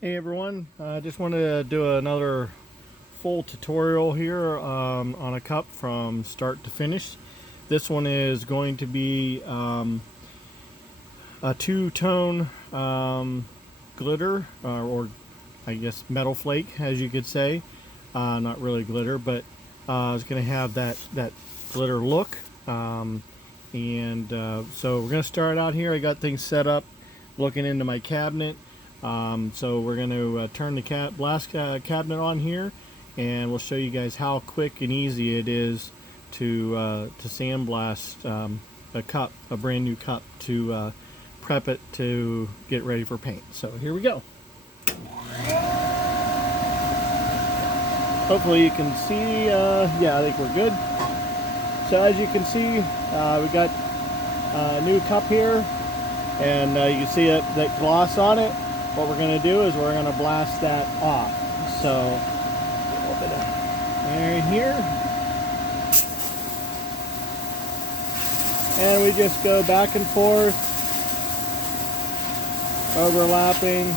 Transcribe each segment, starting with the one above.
Hey everyone, I just wanted to do another full tutorial here on a cup from start to finish. This one is going to be a two-tone glitter, or I guess metal flake, as you could say. Not really glitter, but it's going to have that glitter look. So we're going to start out here. I got things set up looking into my cabinet. So we're going to turn the blast cabinet on here, and we'll show you guys how quick and easy it is to sandblast a brand new cup, to prep it to get ready for paint. So here we go. Hopefully you can see. Yeah, I think we're good. So as you can see, we got a new cup here, and you can see that gloss on it. What we're going to do is we're going to blast that off. So, a little bit of air in here. And we just go back and forth, overlapping.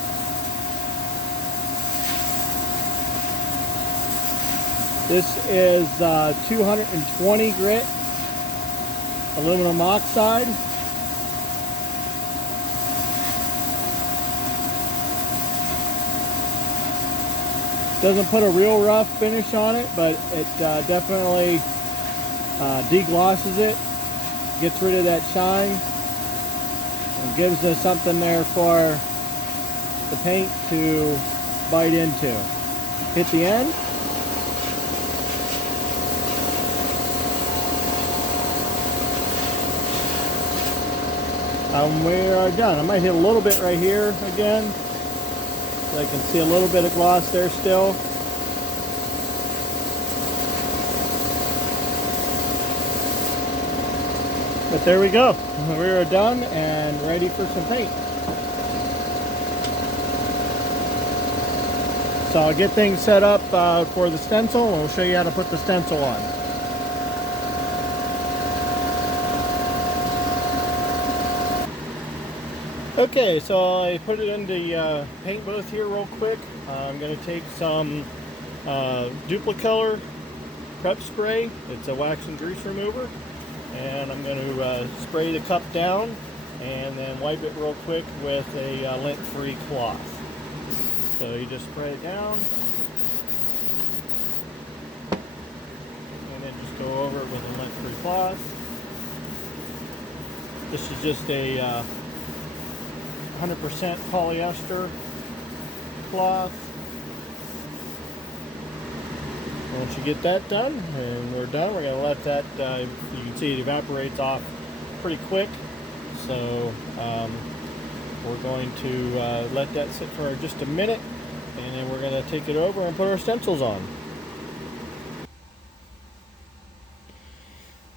This is 220 grit aluminum oxide. Doesn't put a real rough finish on it, but it definitely deglosses it, gets rid of that shine, and gives us something there for the paint to bite into. Hit the end. We are done. I might hit a little bit right here again. I can see a little bit of gloss there still. But there we go. We are done and ready for some paint. So I'll get things set up for the stencil, and we'll show you how to put the stencil on. Okay, so I put it in the paint booth here real quick. I'm going to take some Duplicolor prep spray. It's a wax and grease remover, and I'm going to spray the cup down and then wipe it real quick with a lint-free cloth. So you just spray it down and then just go over it with a lint-free cloth. This is just a 100% polyester cloth. Once you get that done, and we're done, we're going to let that, you can see it evaporates off pretty quick. So we're going to let that sit for just a minute, and then we're going to take it over and put our stencils on.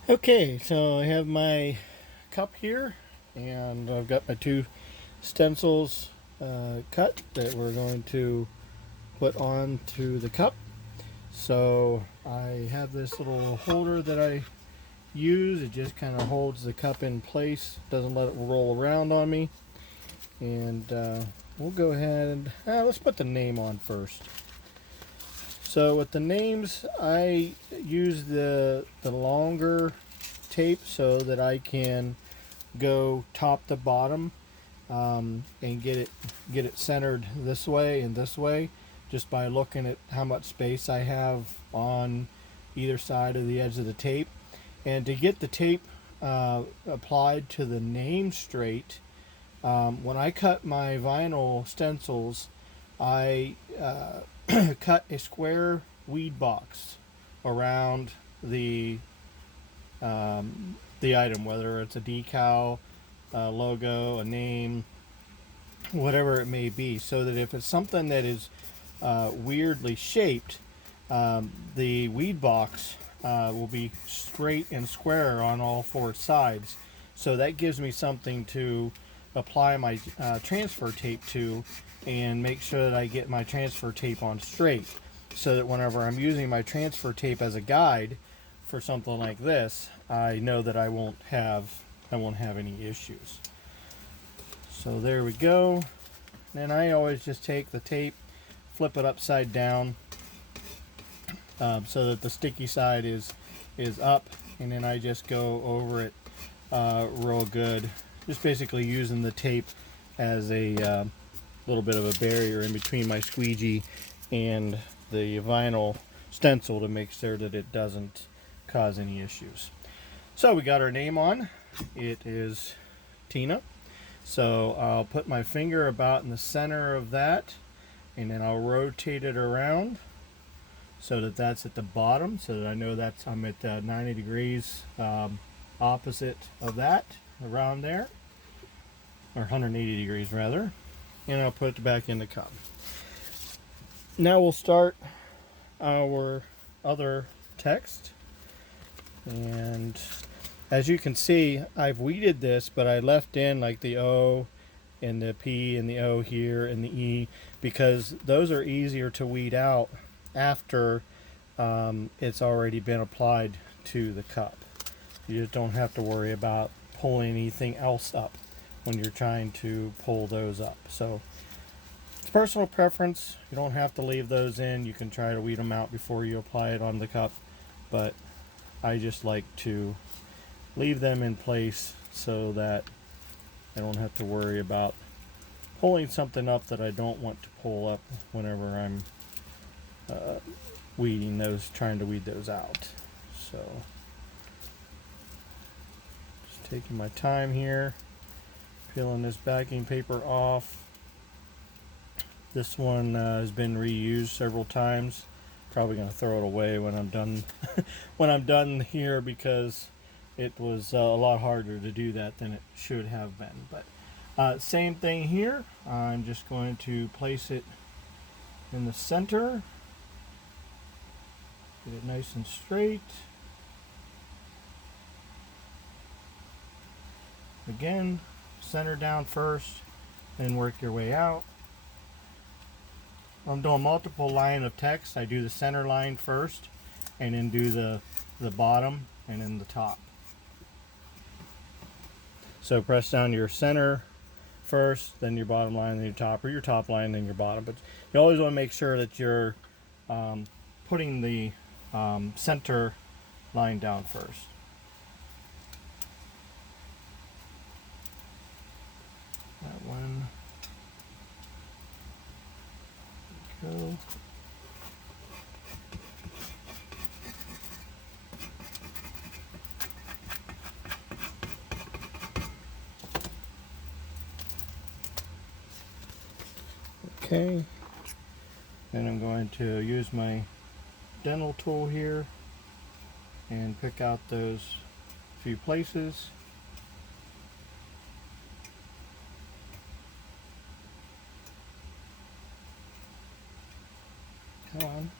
Okay, so I have my cup here, and I've got my two stencils cut that we're going to put onto the cup. So I have this little holder that I use. It just kind of holds the cup in place, doesn't let it roll around on me. And we'll go ahead and let's put the name on first. So with the names, I use the longer tape so that I can go top to bottom and get it centered this way and this way, just by looking at how much space I have on either side of the edge of the tape. And to get the tape applied to the name straight, when I cut my vinyl stencils, I cut a square weed box around the item, whether it's a decal, a logo, a name, whatever it may be, so that if it's something that is weirdly shaped, the weed box will be straight and square on all four sides. So that gives me something to apply my transfer tape to, and make sure that I get my transfer tape on straight, so that whenever I'm using my transfer tape as a guide for something like this, I know that I won't have any issues. So there we go. and I always just take the tape, flip it upside down, so that the sticky side is up, and then I just go over it real good, just basically using the tape as a little bit of a barrier in between my squeegee and the vinyl stencil to make sure that it doesn't cause any issues. So we got our name on. It is Tina. So I'll put my finger about in the center of that, and then I'll rotate it around so that that's at the bottom, so that I know that's I'm at 90 degrees opposite of that, around there, or 180 degrees rather, and I'll put it back in the cup. Now we'll start our other text, and as you can see, I've weeded this, but I left in like the O and the P and the O here and the E, because those are easier to weed out after it's already been applied to the cup. You just don't have to worry about pulling anything else up when you're trying to pull those up. So it's personal preference. You don't have to leave those in. You can try to weed them out before you apply it on the cup, but I just like to leave them in place so that I don't have to worry about pulling something up that I don't want to pull up whenever I'm weeding those, trying to weed those out. So just taking my time here, peeling this backing paper off. This one has been reused several times. Probably going to throw it away when I'm done when I'm done here, because it was a lot harder to do that than it should have been. But same thing here. I'm just going to place it in the center. Get it nice and straight. Again, center down first, then work your way out. I'm doing multiple line of text. I do the center line first, and then do the bottom and then the top. So press down your center first, then your bottom line, then your top, or your top line, then your bottom. But you always want to make sure that you're putting the center line down first. That one. Go. Okay, then I'm going to use my dental tool here and pick out those few places. Come on.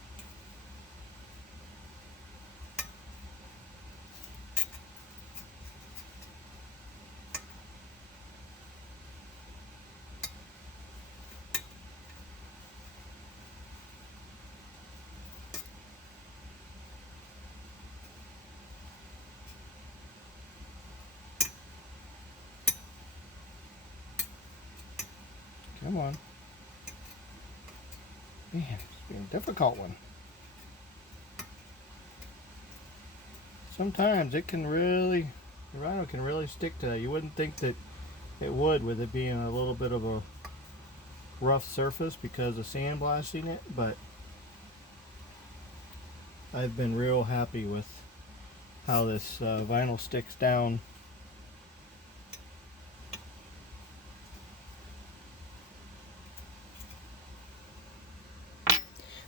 Come on. Man, it's been a difficult one. Sometimes it can really, the rhino can really stick to that. You wouldn't think that it would, with it being a little bit of a rough surface because of sandblasting it, but I've been real happy with how this vinyl sticks down.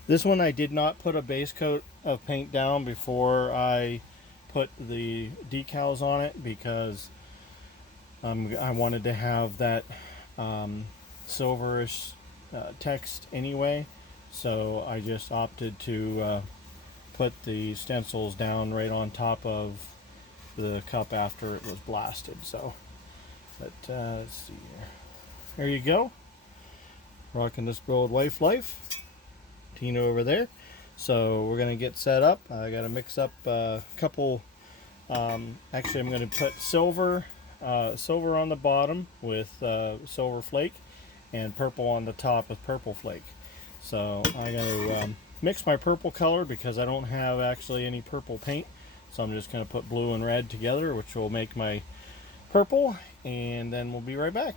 This one I did not put a base coat of paint down before I put the decals on it, because I wanted to have that silverish text anyway, so I just opted to put the stencils down right on top of the cup after it was blasted. So, but let's see here. There you go. Rocking this old wife life. Tina over there. So we're gonna get set up. I gotta mix up a couple. Actually, I'm gonna put silver on the bottom with silver flake, and purple on the top with purple flake. So I'm going to mix my purple color because I don't have actually any purple paint. So I'm just going to put blue and red together, which will make my purple, and then we'll be right back.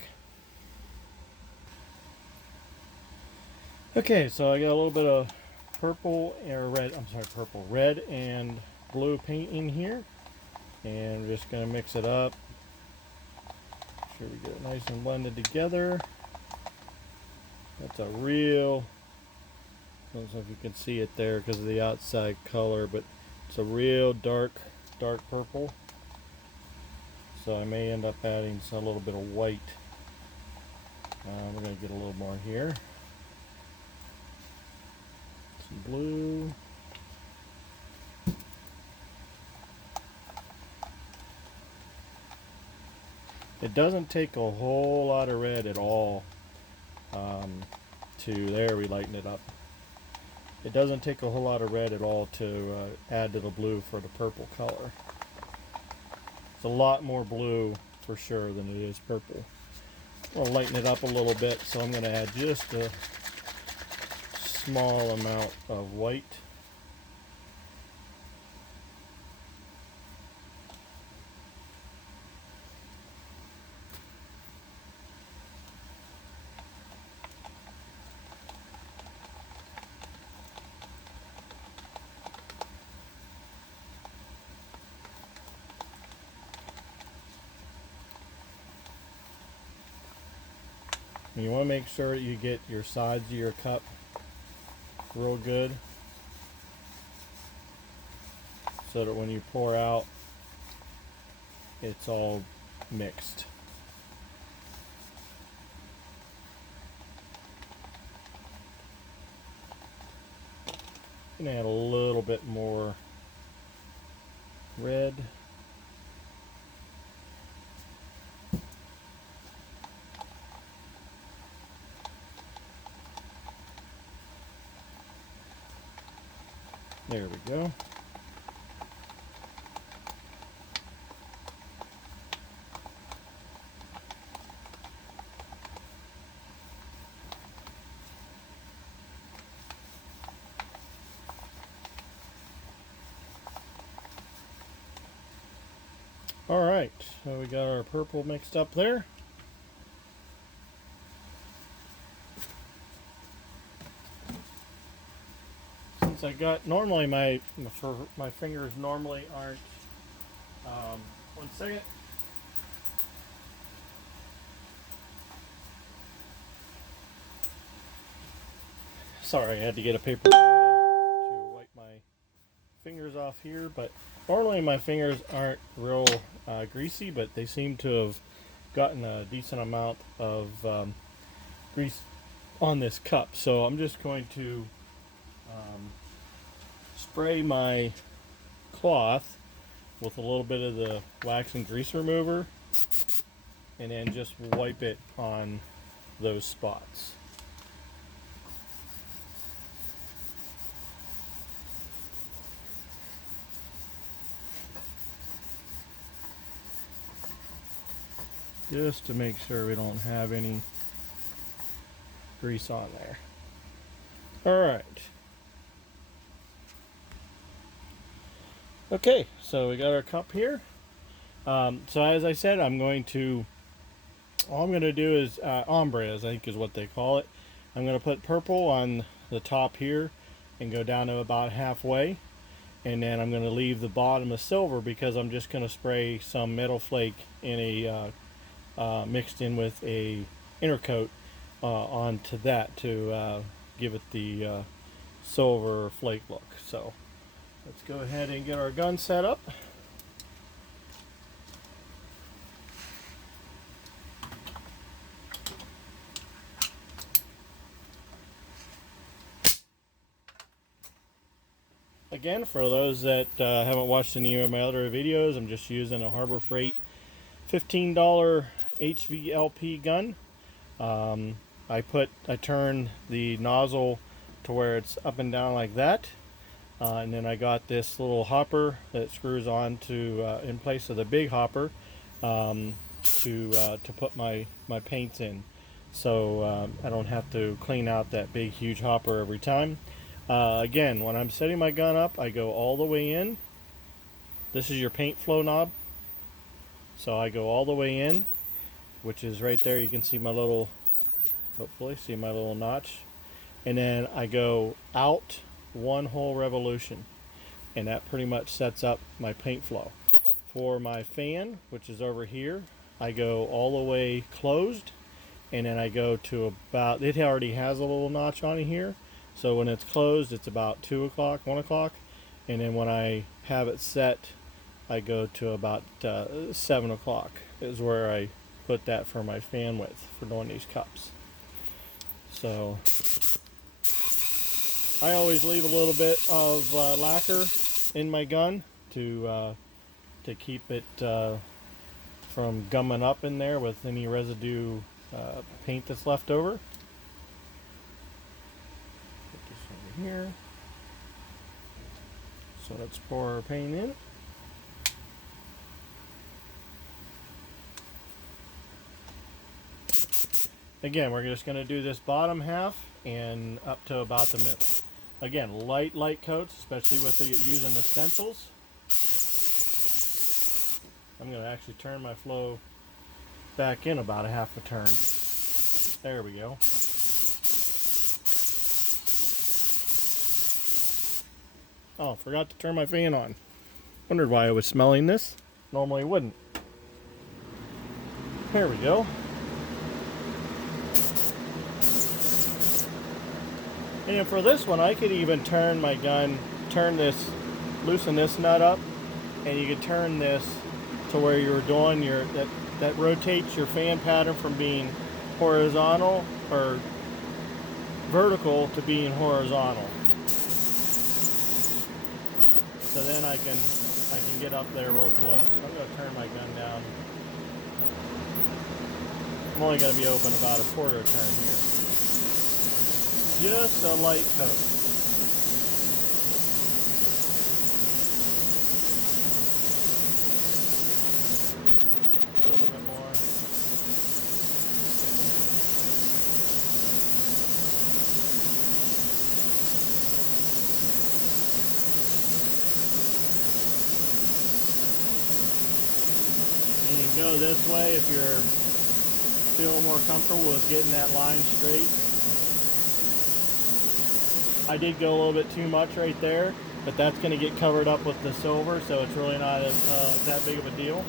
Okay, so I got a little bit of purple or red, I'm sorry, purple, red and blue paint in here, and we're just going to mix it up. Make sure we get it nice and blended together. That's a real, I don't know if you can see it there because of the outside color, but it's a real dark purple. So I may end up adding a little bit of white. We're going to get a little more here. Some blue. It doesn't take a whole lot of red at all there we lighten it up. It doesn't take a whole lot of red at all to add to the blue for the purple color. It's a lot more blue for sure than it is purple. I'll lighten it up a little bit, so I'm going to add just a small amount of white. And you want to make sure you get your sides of your cup real good so that when you pour out, it's all mixed. I'm going to add a little bit more red. There we go. All right, so we got our purple mixed up there. Since I got, normally my fingers normally aren't, one second. Sorry, I had to get a paper towel to wipe my fingers off here, but normally my fingers aren't real greasy, but they seem to have gotten a decent amount of grease on this cup. So I'm just going to spray my cloth with a little bit of the wax and grease remover and then just wipe it on those spots. Just to make sure we don't have any grease on there. All right. Okay, so we got our cup here. So as I said, all I'm going to do is ombre, as I think is what they call it. I'm going to put purple on the top here and go down to about halfway. And then I'm going to leave the bottom of silver because I'm just going to spray some metal flake in a mixed in with a inner coat onto that to give it the silver flake look. So let's go ahead and get our gun set up. Again, for those that haven't watched any of my other videos, I'm just using a Harbor Freight $15 HVLP gun. I turn the nozzle to where it's up and down like that, and then I got this little hopper that screws on to in place of the big hopper to put my paints in. so I don't have to clean out that big huge hopper every time. Again, when I'm setting my gun up, I go all the way in. This is your paint flow knob, so I go all the way in, which is right there. You can see my little, hopefully see my little notch, and then I go out one whole revolution, and that pretty much sets up my paint flow. For my fan, which is over here, I go all the way closed, and then I go to about, it already has a little notch on it here, so when it's closed it's about 2 o'clock, 1 o'clock, and then when I have it set, I go to about 7 o'clock is where I put that for my fan width for doing these cups. So I always leave a little bit of lacquer in my gun to keep it from gumming up in there with any residue paint that's left over. Put this over here. So let's pour our paint in. Again, we're just going to do this bottom half and up to about the middle. Again, light coats, especially with using the stencils. I'm going to actually turn my flow back in about a half a turn. There we go. Oh, forgot to turn my fan on. Wondered why I was smelling this. Normally it wouldn't. There we go. And for this one, I could even turn my gun, loosen this nut up, and you could turn this to where you're doing that rotates your fan pattern from being horizontal or vertical to being horizontal. So then I can get up there real close. So I'm going to turn my gun down. I'm only going to be open about a quarter turn here. Just a light coat. A little bit more. And you can go this way if you're feeling more comfortable with getting that line straight. I did go a little bit too much right there, but that's going to get covered up with the silver, so it's really not that big of a deal.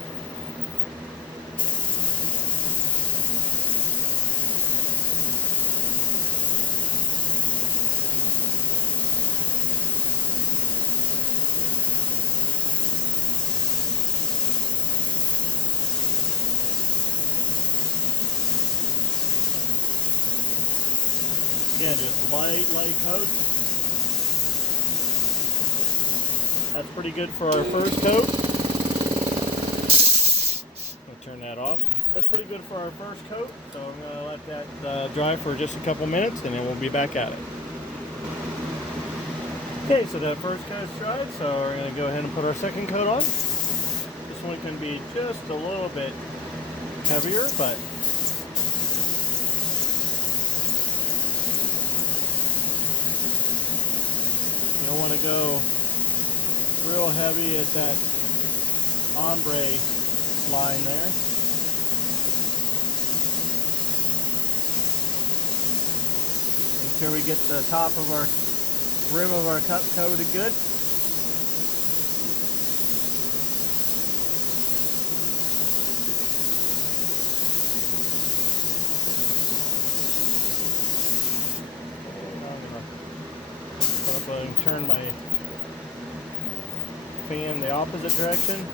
Again, just light coat. That's pretty good for our first coat. I'll turn that off. That's pretty good for our first coat. So I'm going to let that dry for just a couple minutes, and then we'll be back at it. Okay, so that first coat's dried, so we're going to go ahead and put our second coat on. This one can be just a little bit heavier, but you don't want to go real heavy at that ombre line there. Make sure we get the top of our rim of our cup coated good. I'm going to turn my fan the opposite direction.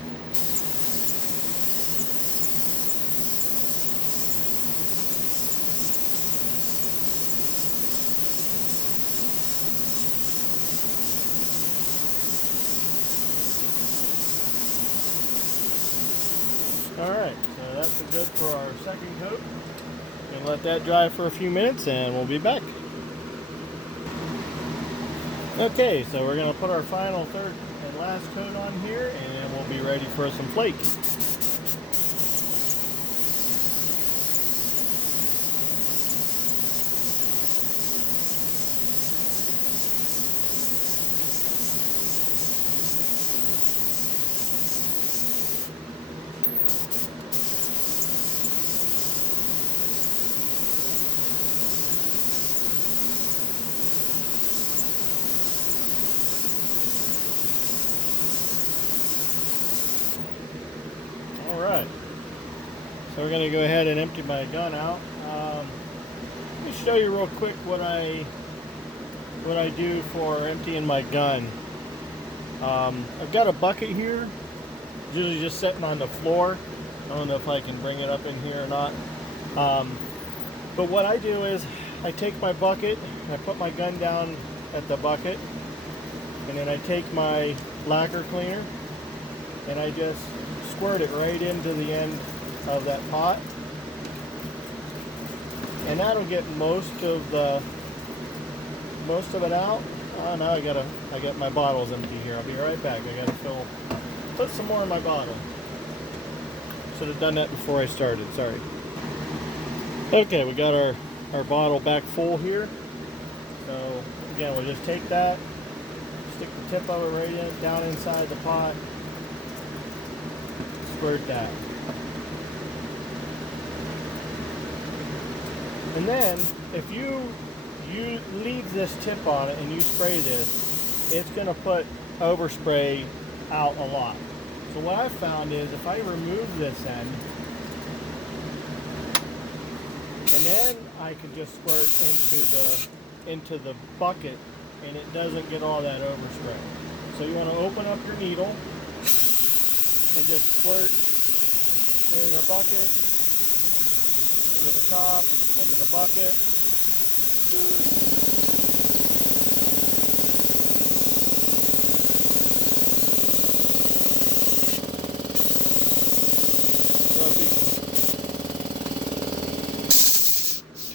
Alright, so that's good for our second coat. We're going to let that dry for a few minutes and we'll be back. Okay, so we're going to put our final third and last coat on here, and then we'll be ready for some flakes. we're going to go ahead and empty my gun out. Let me show you real quick what I do for emptying my gun. I've got a bucket here. It's usually just sitting on the floor. I don't know if I can bring it up in here or not. But what I do is I take my bucket and I put my gun down at the bucket, and then I take my lacquer cleaner and I just squirt it right into the end of that pot, and that'll get most of it out. Oh, now I got my bottles empty here. I'll be right back. I gotta put some more in my bottle. Should have done that before I started, sorry. Okay, we got our bottle back full here. So again, we'll just take that, stick the tip of it right down inside the pot, squirt that. And then if you leave this tip on it and you spray this, it's going to put overspray out a lot. So what I've found is if I remove this end, and then I can just squirt into the bucket, and it doesn't get all that overspray. So you want to open up your needle and just squirt into the bucket, into the top, into the bucket. So if you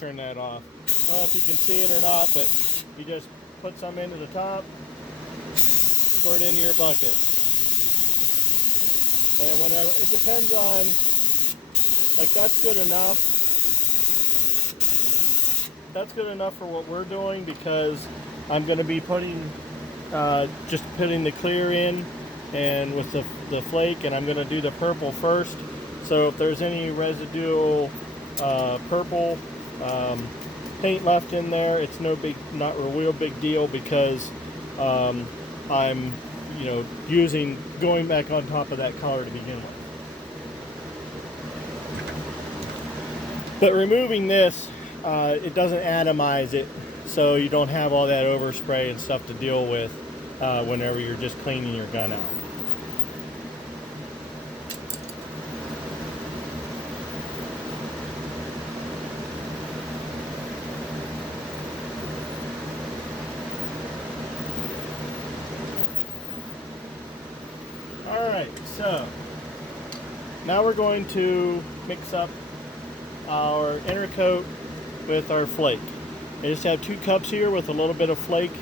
can turn that off. I don't know if you can see it or not, but you just put some into the top, squirt into your bucket. And whenever, it depends on, like that's good enough. That's good enough for what we're doing, because I'm going to be just putting the clear in and with the flake, and I'm going to do the purple first. So if there's any residual purple paint left in there, it's not a real big deal, because I'm going back on top of that color to begin with. But removing this, it doesn't atomize it, so you don't have all that overspray and stuff to deal with whenever you're just cleaning your gun out. Alright, so now we're going to mix up our inner coat with our flake. I just have 2 cups here with a little bit of flake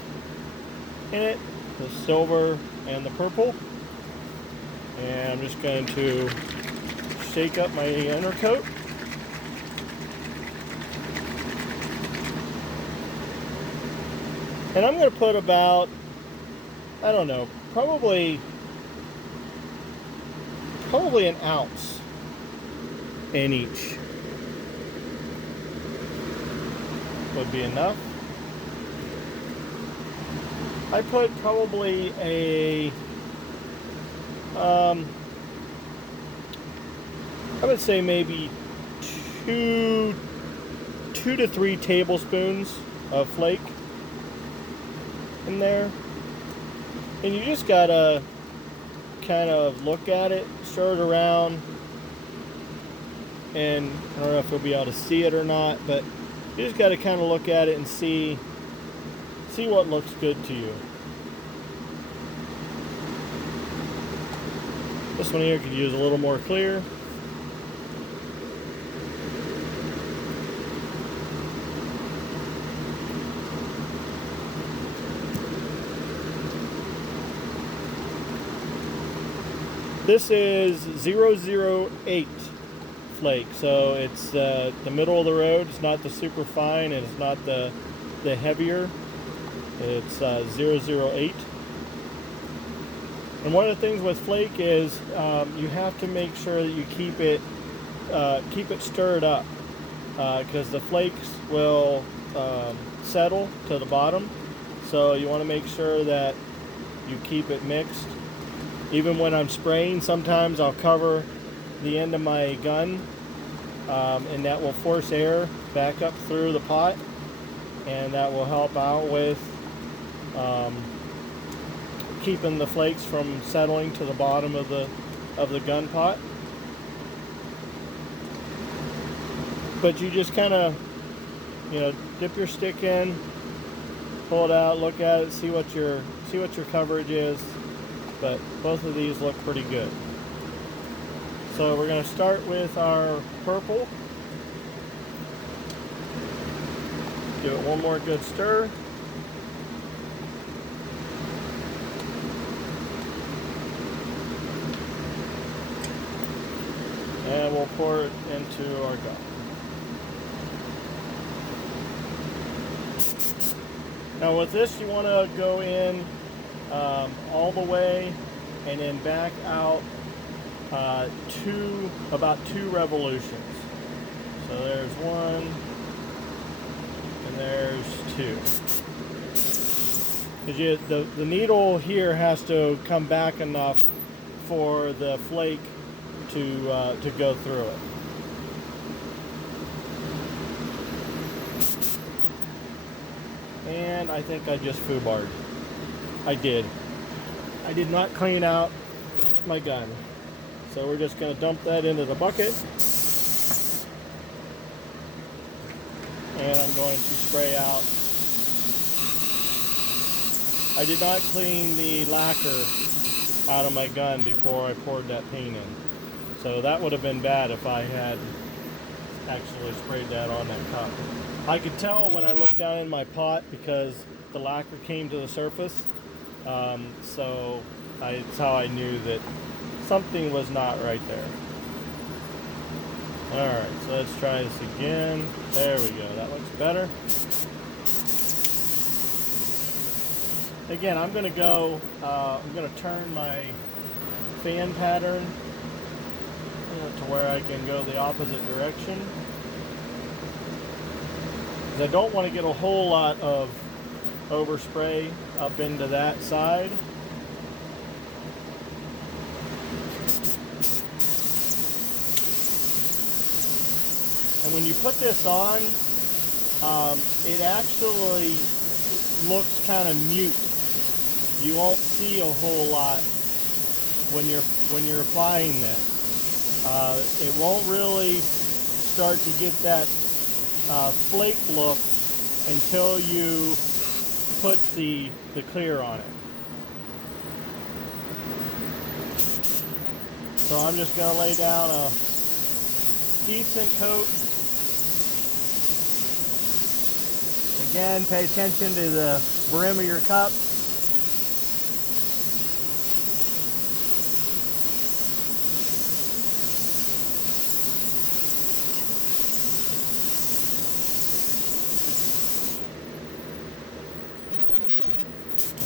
in it, the silver and the purple. And I'm just going to shake up my inner coat. And I'm going to put about, I don't know, probably an ounce in each would be enough. I put probably I would say maybe 2 to 3 tablespoons of flake in there. And you just gotta kind of look at it, stir it around, and I don't know if you'll be able to see it or not, but you just got to kind of look at it and see what looks good to you. This one here could use a little more clear. This is 008 flake, so it's the middle of the road. It's not the super fine, and it's not the heavier. It's 008. And one of the things with flake is you have to make sure that you keep it stirred up, because the flakes will settle to the bottom. So you want to make sure that you keep it mixed. Even when I'm spraying, sometimes I'll cover the end of my gun and that will force air back up through the pot, and that will help out with keeping the flakes from settling to the bottom of the gun pot. But you just kind of, dip your stick in, pull it out, look at it, see what your coverage is. But both of these look pretty good. So we're going to start with our purple. Give it one more good stir. And we'll pour it into our gun. Now with this, you want to go in all the way and then back out about two revolutions. So there's one and there's two. Because the needle here has to come back enough for the flake to go through it. And I think I just foobarred. I did not clean out my gun. So we're just going to dump that into the bucket. And I'm going to spray out. I did not clean the lacquer out of my gun before I poured that paint in. So that would have been bad if I had actually sprayed that on that cup. I could tell when I looked down in my pot because the lacquer came to the surface. So it's how I knew that something was not right there. Alright, so let's try this again. There we go, that looks better. Again, I'm going to turn my fan pattern to where I can go the opposite direction. Because I don't want to get a whole lot of overspray up into that side. And when you put this on, it actually looks kind of mute. You won't see a whole lot when you're applying this. It won't really start to get that flake look until you put the clear on it. So I'm just going to lay down a decent coat. Again, pay attention to the brim of your cup.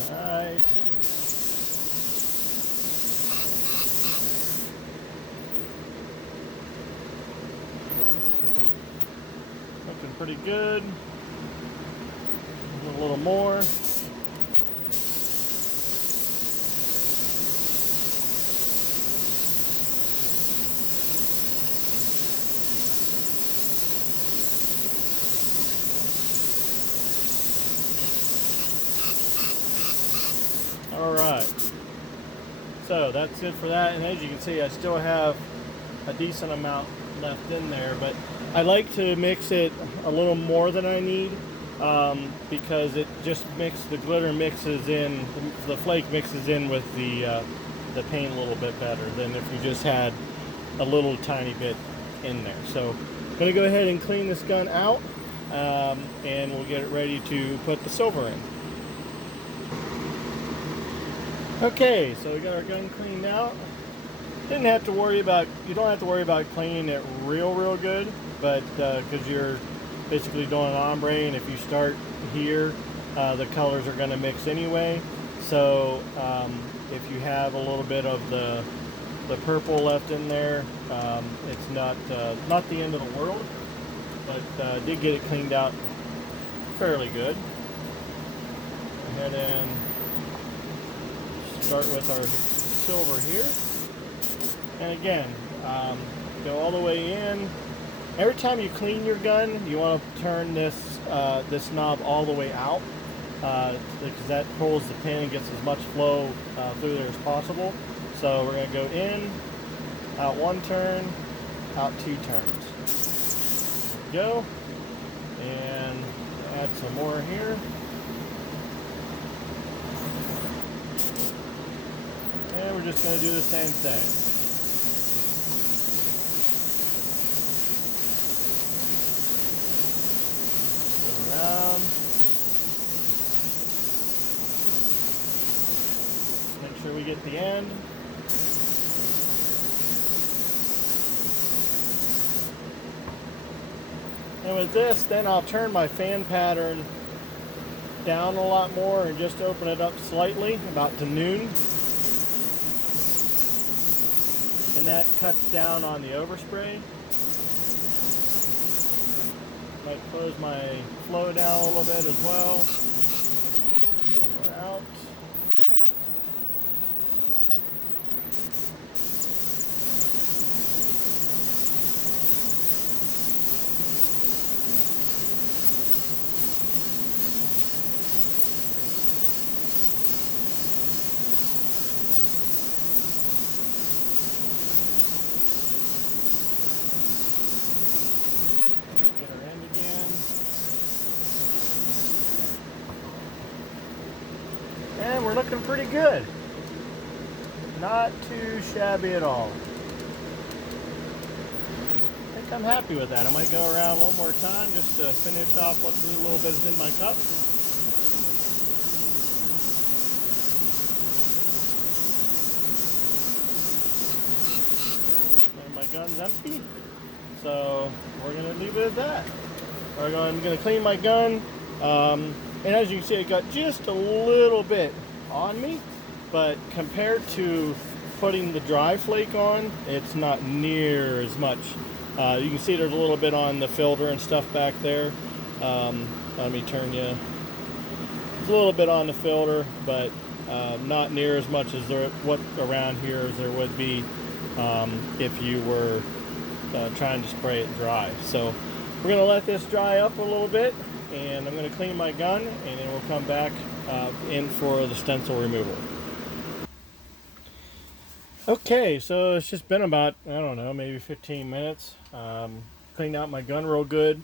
Alright. Looking pretty good. A little more. All right. So that's it for that. And as you can see, I still have a decent amount left in there, but I like to mix it a little more than I need. Because it just the glitter mixes in, the flake mixes in with the paint a little bit better than if you just had a little tiny bit in there. So I'm going to go ahead and clean this gun out, and we'll get it ready to put the silver in. Okay, so we got our gun cleaned out. You don't have to worry about cleaning it real good, but because you're basically doing an ombre, and if you start here, the colors are going to mix anyway. So if you have a little bit of the purple left in there, it's not the end of the world, but did get it cleaned out fairly good. Go ahead and start with our silver here, and again, go all the way in. Every time you clean your gun, you want to turn this knob all the way out, because that pulls the pin and gets as much flow through there as possible. So we're going to go in, out one turn, out two turns. There we go. And add some more here. And we're just going to do the same thing. Around. Make sure we get the end. And with this, then I'll turn my fan pattern down a lot more and just open it up slightly, about to noon. And that cuts down on the overspray. Might close my flow down a little bit as well. Bring it out. Get her end again. And we're looking pretty good. Not too shabby at all. I think I'm happy with that. I might go around one more time just to finish off what little bit is in my cup. And my gun's empty. So we're going to leave it at that. I'm going to clean my gun. And as you can see, it got just a little bit on me. But compared to putting the dry flake on, it's not near as much. You can see there's a little bit on the filter and stuff back there. Let me turn you. There's a little bit on the filter, but not near as much as what around here as there would be if you were trying to spray it dry. So we're going to let this dry up a little bit, and I'm going to clean my gun, and then we'll come back in for the stencil removal. Okay, so it's just been about, I don't know, maybe 15 minutes. Cleaned out my gun real good.